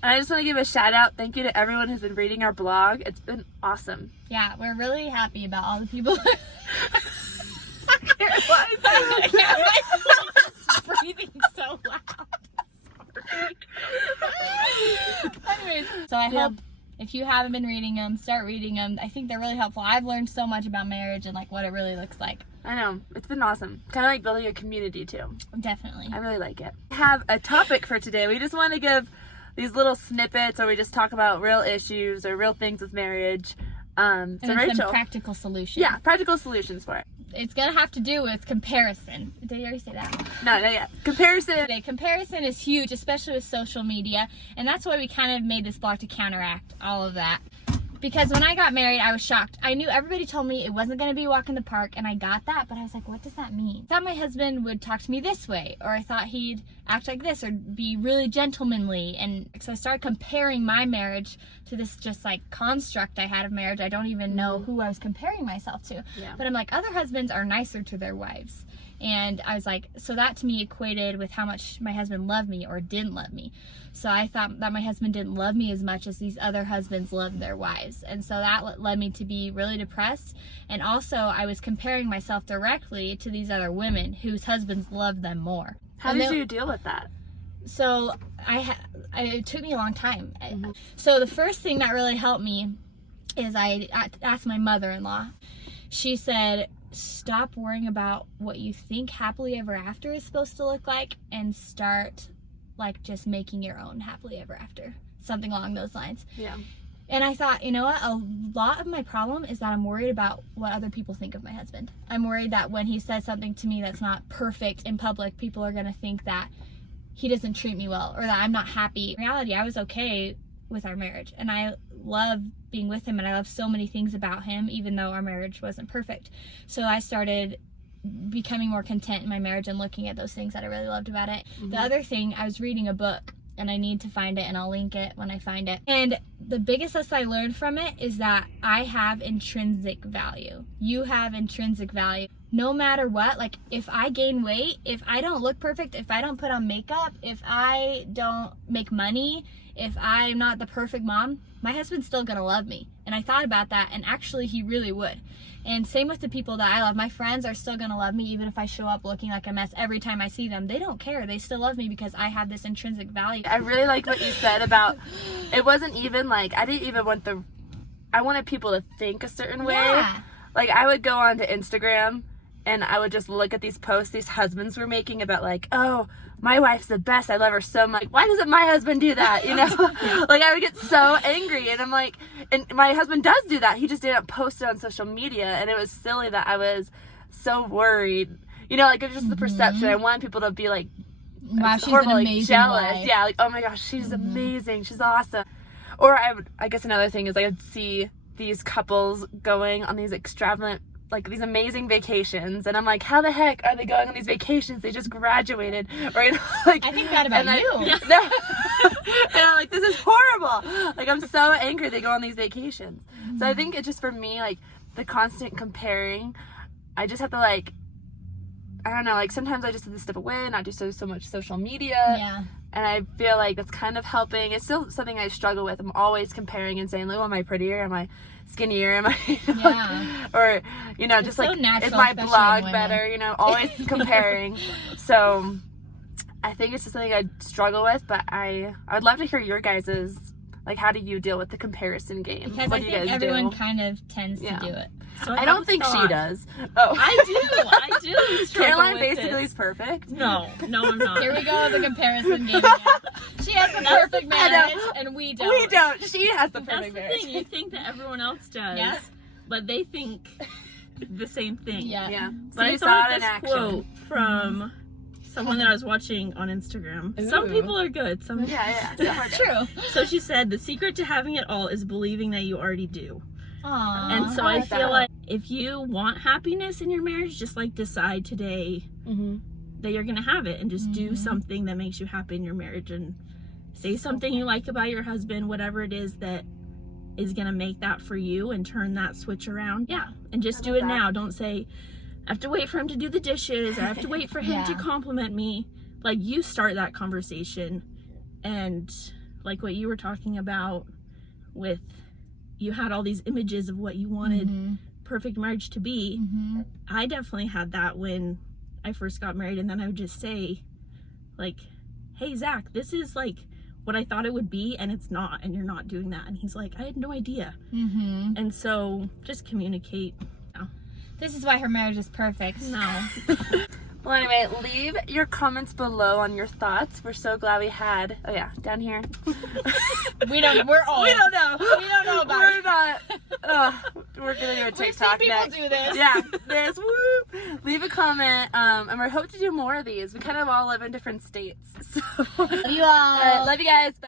And I just want to give a shout out. Thank you to everyone who's been reading our blog. It's been awesome. Yeah, we're really happy about all the people. Breathing so loud. Anyways, so I hope if you haven't been reading them, start reading them. I think they're really helpful. I've learned so much about marriage and like what it really looks like. I know. It's been awesome. Kind of like building a community too. Definitely. I really like it. I have a topic for today. We just want to give these little snippets, or we just talk about real issues or real things with marriage. And Rachel, some practical solutions. Yeah, practical solutions for it. It's gonna have to do with comparison. Did you already say that? No, not yet. Comparison. Comparison is huge, especially with social media, and that's why we kind of made this blog to counteract all of that. Because when I got married, I was shocked. I knew everybody told me it wasn't going to be a walk in the park, and I got that, but I was like, what does that mean? I thought my husband would talk to me this way, or I thought he'd act like this, or be really gentlemanly. And so I started comparing my marriage to this just like construct I had of marriage. I don't even know who I was comparing myself to. Yeah. But I'm like, other husbands are nicer to their wives. And I was like, so that to me equated with how much my husband loved me or didn't love me. So I thought that my husband didn't love me as much as these other husbands loved their wives. And so that led me to be really depressed. And also I was comparing myself directly to these other women whose husbands loved them more. How did you deal with that? So it took me a long time. So the first thing that really helped me is I asked my mother-in-law. She said, stop worrying about what you think happily ever after is supposed to look like and start like just making your own happily ever after. Something along those lines. Yeah. And I thought, you know what? A lot of my problem is that I'm worried about what other people think of my husband. I'm worried that when he says something to me that's not perfect in public, people are going to think that he doesn't treat me well or that I'm not happy. In reality, I was okay with our marriage, and I love being with him, and I love so many things about him, even though our marriage wasn't perfect. So I started becoming more content in my marriage and looking at those things that I really loved about it. The other thing, I was reading a book, and I need to find it, and I'll link it when I find it. And the biggest lesson I learned from it is that I have intrinsic value. You have intrinsic value. No matter what, like if I gain weight, if I don't look perfect, if I don't put on makeup, if I don't make money, if I'm not the perfect mom, my husband's still gonna love me. And I thought about that, and actually he really would. And same with the people that I love. My friends are still gonna love me even if I show up looking like a mess every time I see them. They don't care. They still love me because I have this intrinsic value. I really like what you said about, it wasn't even like, I didn't even want I wanted people to think a certain way. Yeah. Like I would go onto Instagram and I would just look at these posts these husbands were making about like, oh, my wife's the best. I love her so much. Why doesn't my husband do that? You know, like I would get so angry, and I'm like, and my husband does do that. He just didn't post it on social media, and it was silly that I was so worried. You know, like it was just the perception. I wanted people to be like, wow, she's horrible, an like, amazing jealous. wife. Yeah, like oh my gosh, she's amazing. She's awesome. Or I guess another thing is like I'd see these couples going on these extravagant, like these amazing vacations, and I'm like, how the heck are they going on these vacations? They just graduated, or you know, like I think that about you. And I'm like, this is horrible. Like I'm so angry they go on these vacations. So I think it's just for me, like the constant comparing. I just have to like, I don't know, like sometimes I just have to step away and not do so much social media. Yeah. And I feel like that's kind of helping. It's still something I struggle with. I'm always comparing and saying, like, oh, am I prettier? Am I skinnier? Am I, Yeah. or, you know, just so like, natural, is my especially in blog women. better? You know, always comparing. So I think it's just something I struggle with, but I would love to hear your guys's, like, how do you deal with the comparison game? Because What I do you think guys everyone do? kind of tends Yeah. to do it. So I don't think she thought. does. Oh. I do struggle Caroline with basically this. is perfect. No, I'm not. Here we go with the comparison game again. She has the perfect marriage, and we don't. We don't. She has the That's perfect the marriage. thing. You think that everyone else does, Yeah. but they think the same thing. Yeah. Yeah. But So I you saw thought it of in this action. quote from someone that I was watching on Instagram. Ooh. Some people are good. Some Yeah. Some True. So she said, the secret to having it all is believing that you already do. Aww. And so I I like feel that. like if you want happiness in your marriage, just like decide today that you're gonna have it, and just do something that makes you happy in your marriage, and say something you like about your husband, whatever it is that is gonna make that for you, and turn that switch around. Yeah, and just do it now. Don't say, I have to wait for him to do the dishes, or I have to wait for him to compliment me. Like, you start that conversation, and like what you were talking about with, you had all these images of what you wanted perfect marriage to be. I definitely had that when I first got married, and then I would just say, like, hey, Zach, this is like what I thought it would be, and it's not, and you're not doing that. And he's like, I had no idea. And so just communicate. This is why her marriage is perfect. No. Well, anyway, leave your comments below on your thoughts. We're so glad we had, oh yeah, down here. We don't know. We don't know about we're it. not, we're gonna do a We've TikTok seen people next. do this. Yeah, this, woo. Leave a comment, and we hope to do more of these. We kind of all live in different states, so. You all. Love you guys.